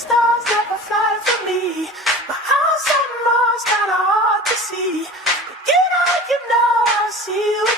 stars never fly for me. My house on Mars kinda hard to see, but you know I'll see you